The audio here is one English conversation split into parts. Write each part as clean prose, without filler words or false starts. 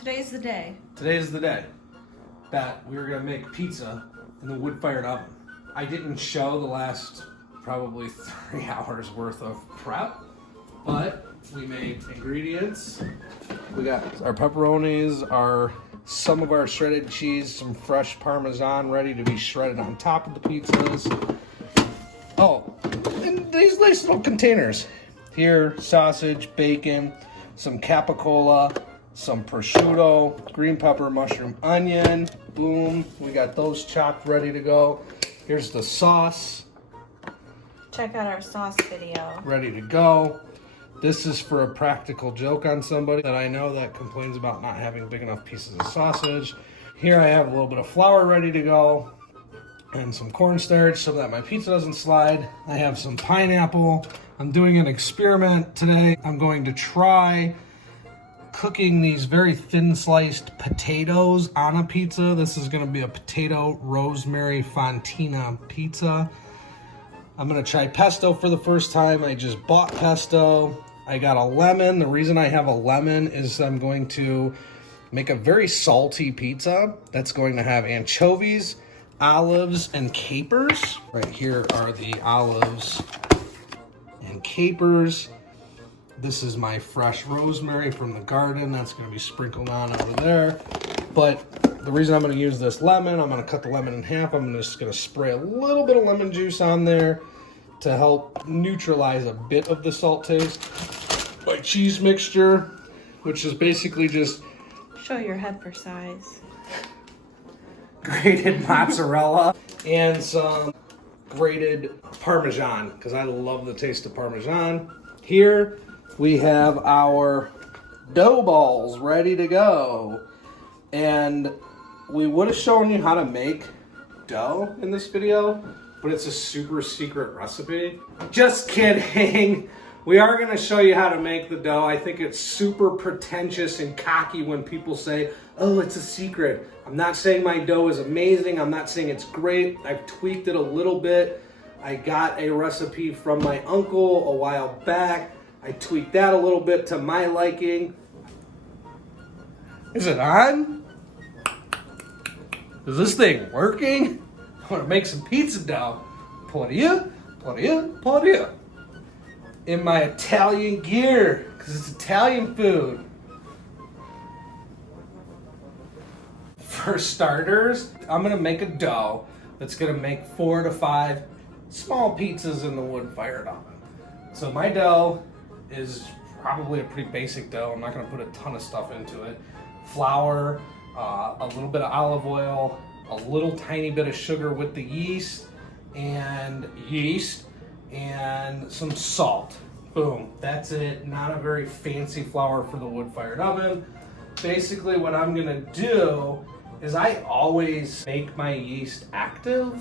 Today's the day. Today's the day that we were gonna make pizza in the wood-fired oven. I didn't show the last probably 3 hours worth of prep, but we made ingredients. We got our pepperonis, some of our shredded cheese, some fresh Parmesan ready to be shredded on top of the pizzas. Oh, and these nice little containers. Here, sausage, bacon, some capicola, some prosciutto, green pepper, mushroom, onion. Boom, we got those chopped ready to go. Here's the sauce. Check out our sauce video. Ready to go. This is for a practical joke on somebody that I know that complains about not having big enough pieces of sausage. Here I have a little bit of flour ready to go and some cornstarch so that my pizza doesn't slide. I have some pineapple. I'm doing an experiment today. I'm going to try cooking these very thin sliced potatoes on a pizza. This is going to be a potato rosemary fontina pizza. I'm going to try pesto for the first time. I just bought pesto. I got a lemon. The reason I have a lemon is I'm going to make a very salty pizza that's going to have anchovies, olives, and capers. Right here are the olives and capers. This is my fresh rosemary from the garden. That's going to be sprinkled on over there. But the reason I'm going to use this lemon, I'm going to cut the lemon in half. I'm just going to spray a little bit of lemon juice on there to help neutralize a bit of the salt taste. My cheese mixture, which is basically just Show your head for size. grated mozzarella and some grated Parmesan, because I love the taste of Parmesan. Here we have our dough balls ready to go. And we would have shown you how to make dough in this video, but it's a super secret recipe. Just kidding. We are going to show you how to make the dough. I think it's super pretentious and cocky when people say, oh, it's a secret. I'm not saying my dough is amazing. I'm not saying it's great. I've tweaked it a little bit. I got a recipe from my uncle a while back. I tweaked that a little bit to my liking. Is it on? Is this thing working? I want to make some pizza dough. Podia. In my Italian gear, because it's Italian food. For starters, I'm going to make a dough that's going to make 4 to 5 small pizzas in the wood-fired oven. So my dough is probably a pretty basic dough. I'm not going to put a ton of stuff into it. Flour, a little bit of olive oil, a little tiny bit of sugar with the yeast, and some salt. Boom, that's it. Not a very fancy flour for the wood-fired oven. Basically what I'm gonna do is I always make my yeast active,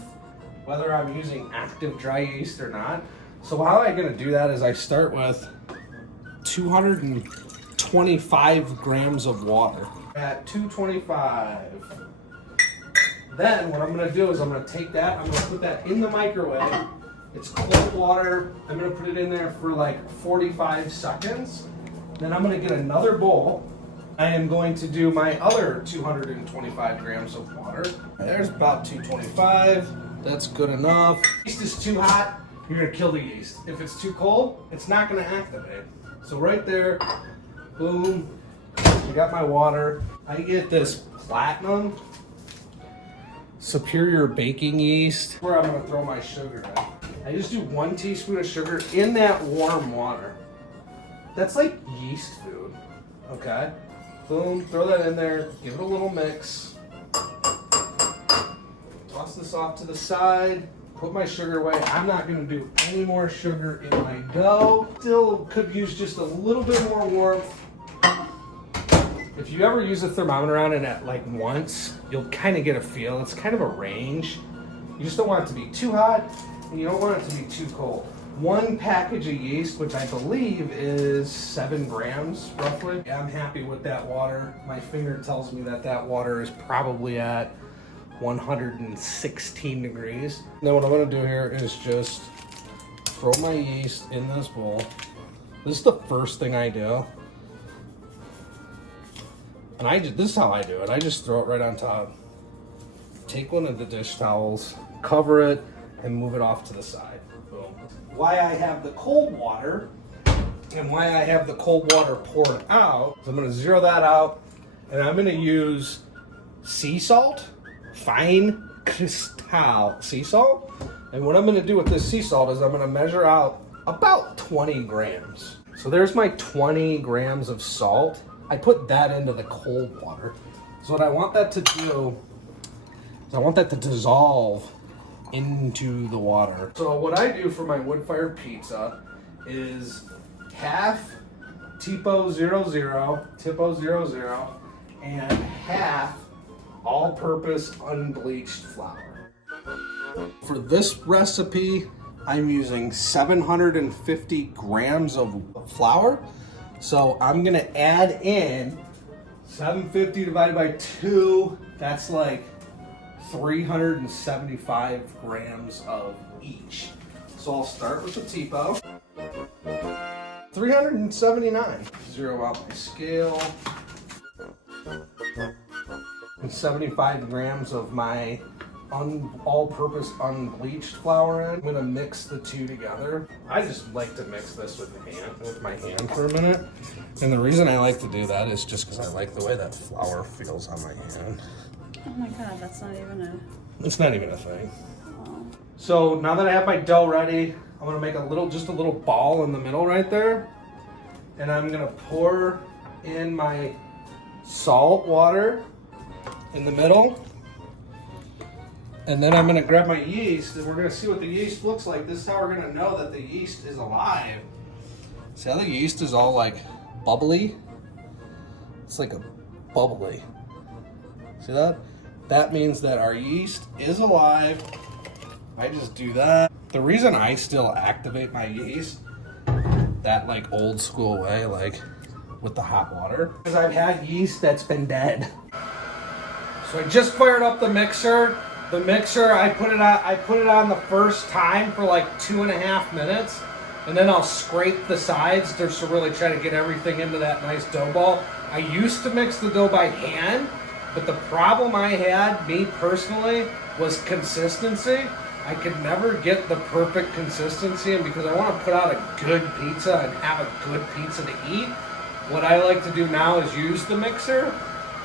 whether I'm using active dry yeast or not. So how I'm gonna do that is I start with 225 grams of water. At 225. Then what I'm gonna do is I'm gonna take that, I'm gonna put that in the microwave. It's cold water. I'm gonna put it in there for like 45 seconds. Then I'm gonna get another bowl. I am going to do my other 225 grams of water. There's about 225. That's good enough. Yeast is too hot, you're gonna kill the yeast. If it's too cold, it's not gonna activate. So right there, boom, I got my water. I get this Platinum Superior baking yeast, where I'm gonna throw my sugar in. I just do 1 teaspoon of sugar in that warm water. That's like yeast food, okay? Boom, throw that in there, give it a little mix. Toss this off to the side, put my sugar away. I'm not gonna do any more sugar in my dough. Still could use just a little bit more warmth. If you ever use a thermometer on it at like once, you'll kind of get a feel. It's kind of a range. You just don't want it to be too hot, and you don't want it to be too cold. 1 package of yeast, which I believe is 7 grams roughly. Yeah, I'm happy with that water. My finger tells me that that water is probably at 116 degrees. Then what I'm gonna do here is just throw my yeast in this bowl. This is the first thing I do. And this is how I do it. I just throw it right on top. Take one of the dish towels, cover it, and move it off to the side. Boom. Why I have the cold water and why I have the cold water poured out, so I'm gonna zero that out, and I'm gonna use sea salt, fine crystal sea salt. And what I'm gonna do with this sea salt is I'm gonna measure out about 20 grams. So there's my 20 grams of salt. I put that into the cold water. So what I want that to do is I want that to dissolve into the water. So what I do for my wood-fired pizza is half Tipo 00, and half all-purpose unbleached flour. For this recipe, I'm using 750 grams of flour. So I'm gonna add in 750 divided by 2, that's like 375 grams of each. So I'll start with the Tipo. 379. Zero out my scale. And 75 grams of my all-purpose unbleached flour in. I'm gonna mix the two together. I just like to mix this with my hand for a minute. And the reason I like to do that is just because I like the way that flour feels on my hand. Oh my god, that's not even a... It's not even a thing. Oh. So now that I have my dough ready, I'm gonna make just a little ball in the middle right there. And I'm gonna pour in my salt water in the middle. And then I'm gonna grab my yeast and we're gonna see what the yeast looks like. This is how we're gonna know that the yeast is alive. See how the yeast is all like bubbly? It's like a bubbly. See that? That means that our yeast is alive. I just do that. The reason I still activate my yeast that like old school way, like with the hot water, because I've had yeast that's been dead. So I just fired up the mixer. The mixer, I put it on the first time for like 2.5 minutes, and then I'll scrape the sides just to really try to get everything into that nice dough ball. I used to mix the dough by hand, but the problem I had, me personally, was consistency. I could never get the perfect consistency, and because I want to put out a good pizza and have a good pizza to eat, what I like to do now is use the mixer.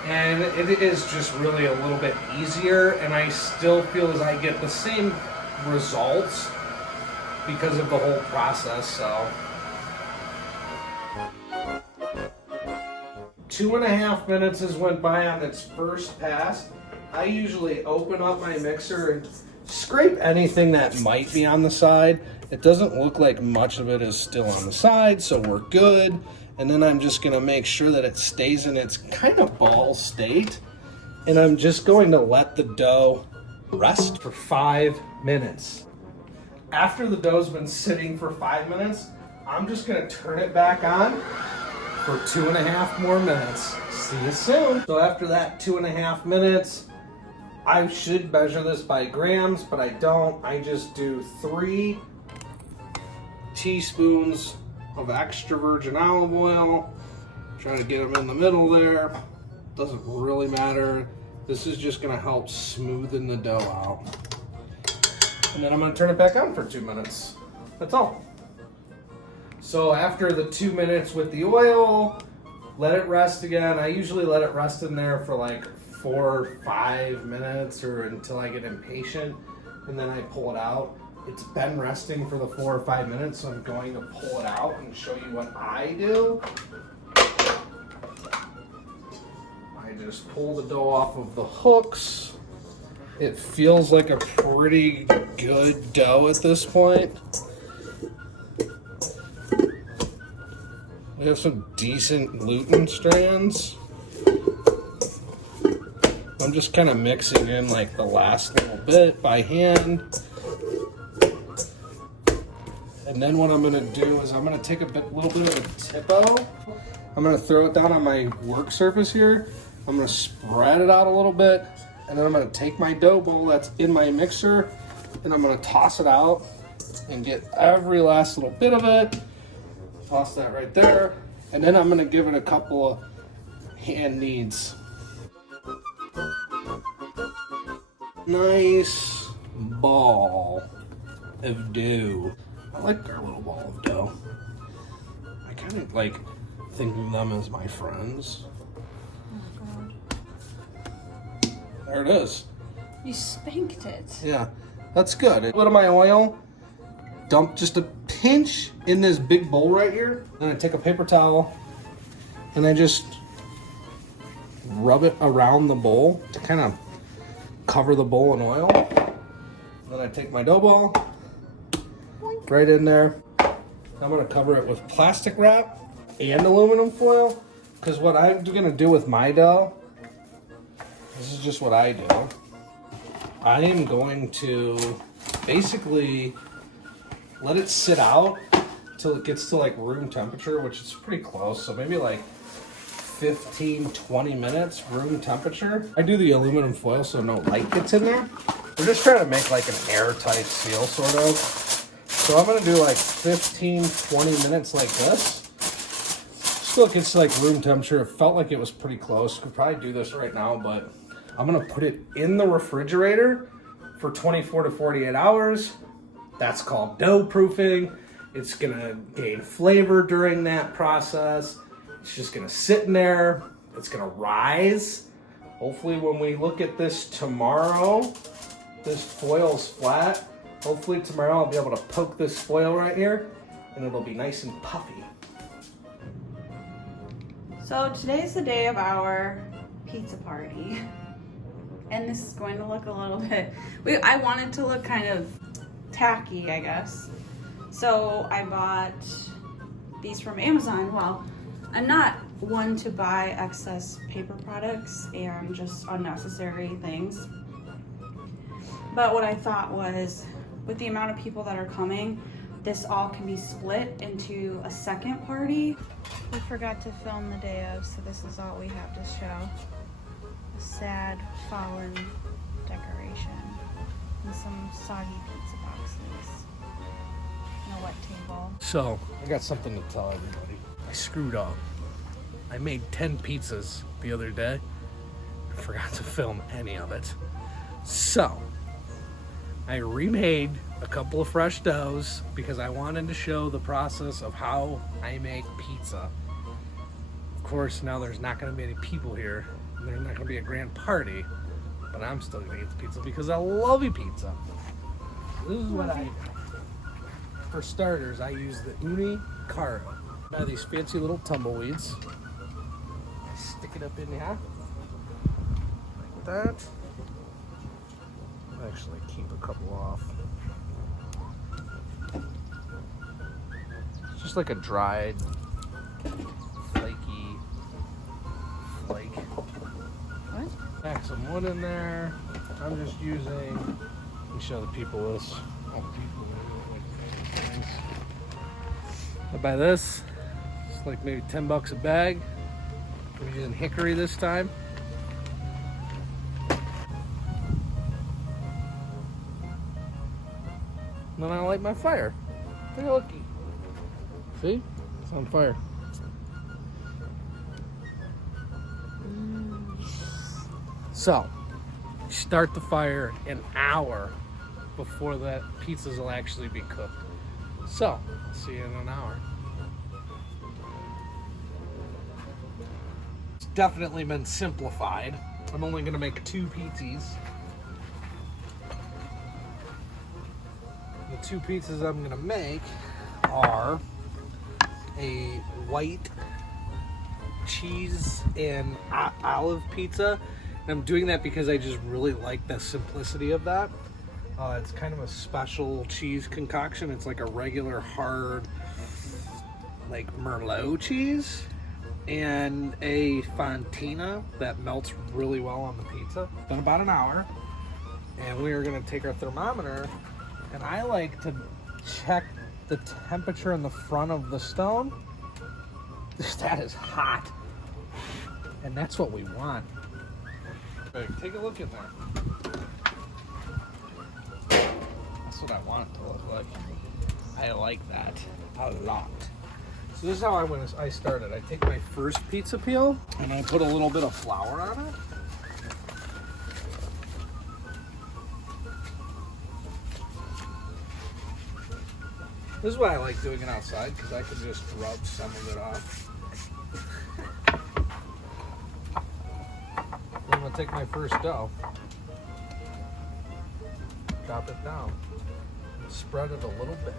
And it is just really a little bit easier, and I still feel as I get the same results because of the whole process. So 2.5 minutes has went by on its first pass. I usually open up my mixer and scrape anything that might be on the side. It doesn't look like much of it is still on the side, so we're good. And then I'm just gonna make sure that it stays in its kind of ball state. And I'm just going to let the dough rest for 5 minutes. After the dough's been sitting for 5 minutes, I'm just gonna turn it back on for 2.5 more minutes. See you soon. So after that 2.5 minutes, I should measure this by grams, but I don't. I just do 3 teaspoons of extra virgin olive oil. Try to get them in the middle there. Doesn't really matter. This is just gonna help smoothen the dough out. And then I'm gonna turn it back on for 2 minutes. That's all. So after the 2 minutes with the oil, let it rest again. I usually let it rest in there for like 4 or 5 minutes or until I get impatient, and then I pull it out. It's been resting for the 4 or 5 minutes, so I'm going to pull it out and show you what I do. I just pull the dough off of the hooks. It feels like a pretty good dough at this point. We have some decent gluten strands. I'm just kind of mixing in like the last little bit by hand. And then what I'm gonna do is I'm gonna take a little bit of a Tipo. I'm gonna throw it down on my work surface here. I'm gonna spread it out a little bit, and then I'm gonna take my dough ball that's in my mixer, and I'm gonna toss it out and get every last little bit of it. Toss that right there, and then I'm gonna give it a couple of hand needs. Nice ball of dough. I like our little ball of dough. I kind of like thinking of them as my friends. Oh God. There it is. You spanked it. Yeah, that's good. A little of my oil. Dump just a pinch in this big bowl right here. Then I take a paper towel and I just rub it around the bowl to kind of cover the bowl in oil. Then I take my dough ball right in there. I'm gonna cover it with plastic wrap and aluminum foil, because what I'm gonna do with my dough, this is just what I do. I am going to basically let it sit out till it gets to like room temperature, which is pretty close. So maybe like 15-20 minutes room temperature. I do the aluminum foil so no light gets in there. We're just trying to make like an airtight seal sort of. So I'm gonna do like 15-20 minutes like this. Still gets to like room temperature. It felt like it was pretty close. Could probably do this right now, but I'm gonna put it in the refrigerator for 24 to 48 hours. That's called dough proofing. It's gonna gain flavor during that process. It's just gonna sit in there. It's gonna rise. Hopefully when we look at this tomorrow, this foil's flat. Hopefully tomorrow I'll be able to poke this foil right here and it'll be nice and puffy. So today's the day of our pizza party. And this is going to look a little bit, I want it to look kind of tacky, I guess. So I bought these from Amazon. Well, I'm not one to buy excess paper products and just unnecessary things. But what I thought was, with the amount of people that are coming, this all can be split into a second party. We forgot to film the day of, so this is all we have to show. A sad fallen decoration and some soggy pizza boxes and a wet table. So, I got something to tell everybody. I screwed up. I made 10 pizzas the other day. I forgot to film any of it. So, I remade a couple of fresh doughs because I wanted to show the process of how I make pizza. Of course, now there's not going to be any people here. And there's not going to be a grand party. But I'm still going to eat the pizza because I love pizza. This is what I do. For starters, I use the Uni Caro. Buy these fancy little tumbleweeds. Stick it up in here. Like that. I'll actually keep a couple off. It's just like a dried, flaky flake. What? Pack some wood in there. I'm just using, let me show the people this. I buy this. It's like maybe 10 bucks a bag. I'm using hickory this time. And then I light my fire. Take a looky. See? It's on fire. So, start the fire an hour before the pizzas will actually be cooked. So, see you in an hour. It's definitely been simplified. I'm only gonna make 2 pizzas. The 2 pizzas I'm gonna make are a white cheese and olive pizza. And I'm doing that because I just really like the simplicity of that. It's kind of a special cheese concoction. It's like a regular hard, like Merlot cheese and a Fontina that melts really well on the pizza. Been about an hour, and we are gonna take our thermometer, and I like to check the temperature in the front of the stone. That is hot, and that's what we want. Okay, take a look in there. That's what I want it to look like. I like that a lot. This is how I started. I take my first pizza peel and I put a little bit of flour on it. This is why I like doing it outside, because I can just rub some of it off. I'm gonna take my first dough, drop it down, and spread it a little bit.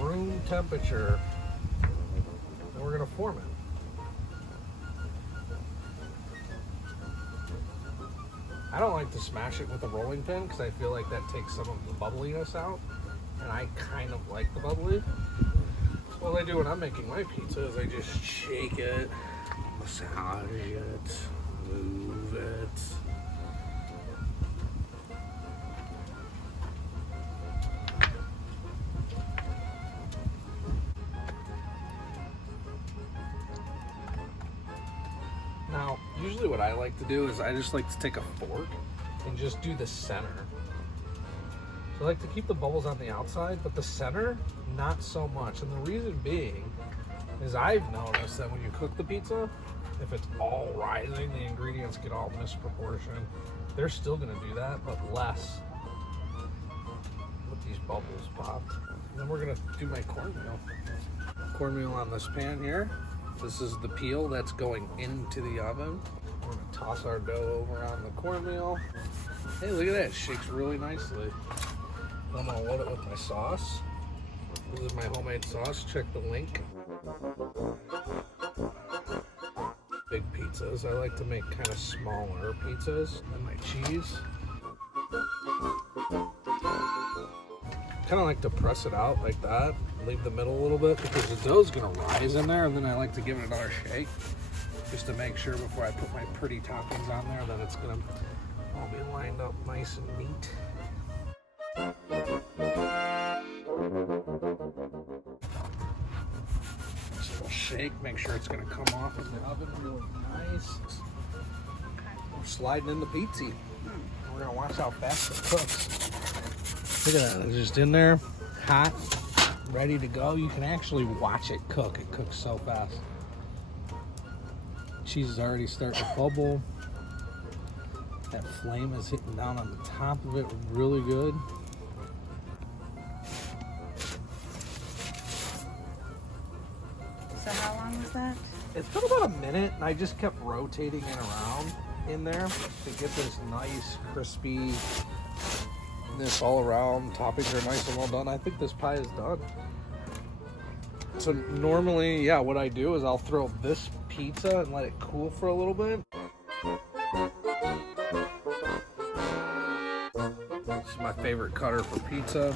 Room temperature. And we're gonna form it. I don't like to smash it with a rolling pin because I feel like that takes some of the bubbliness out, and I kind of like the bubbly. So what I do when I'm making my pizza is I just shake it, massage it, move it. Now, usually what I like to do is I just like to take a fork and just do the center. So I like to keep the bubbles on the outside, but the center, not so much. And the reason being is I've noticed that when you cook the pizza, if it's all rising, the ingredients get all misproportioned. They're still gonna do that, but less with these bubbles popped. And then we're gonna do my cornmeal. Cornmeal on this pan here. This is the peel that's going into the oven. We're gonna toss our dough over on the cornmeal. Hey, look at that, it shakes really nicely. I'm gonna load it with my sauce. This is my homemade sauce, check the link. Big pizzas, I like to make kind of smaller pizzas. And my cheese. Kind of like to press it out like that, leave the middle a little bit because the dough's gonna rise in there, and then I like to give it another shake just to make sure before I put my pretty toppings on there that it's gonna all be lined up nice and neat. Just a little shake, make sure it's gonna come off in the oven really nice. We're sliding in the pizza. We're gonna watch how fast it cooks. Look at that, it's just in there, hot, ready to go. You can actually watch it cook. It cooks so fast. Cheese is already starting to bubble. That flame is hitting down on the top of it really good. So how long was that? It's been about a minute, and I just kept rotating it around in there to get this nice crispy this all around. Toppings are nice and well done. I think this pie is done. So normally, yeah, what I do is I'll throw this pizza and let it cool for a little bit. This is my favorite cutter for pizza.